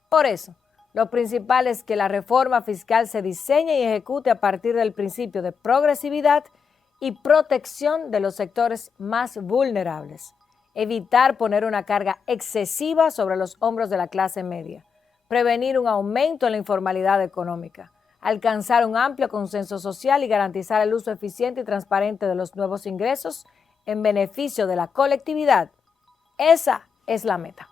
Por eso, lo principal es que la reforma fiscal se diseñe y ejecute a partir del principio de progresividad y protección de los sectores más vulnerables. Evitar poner una carga excesiva sobre los hombros de la clase media. Prevenir un aumento en la informalidad económica. Alcanzar un amplio consenso social y garantizar el uso eficiente y transparente de los nuevos ingresos en beneficio de la colectividad. Esa es la meta.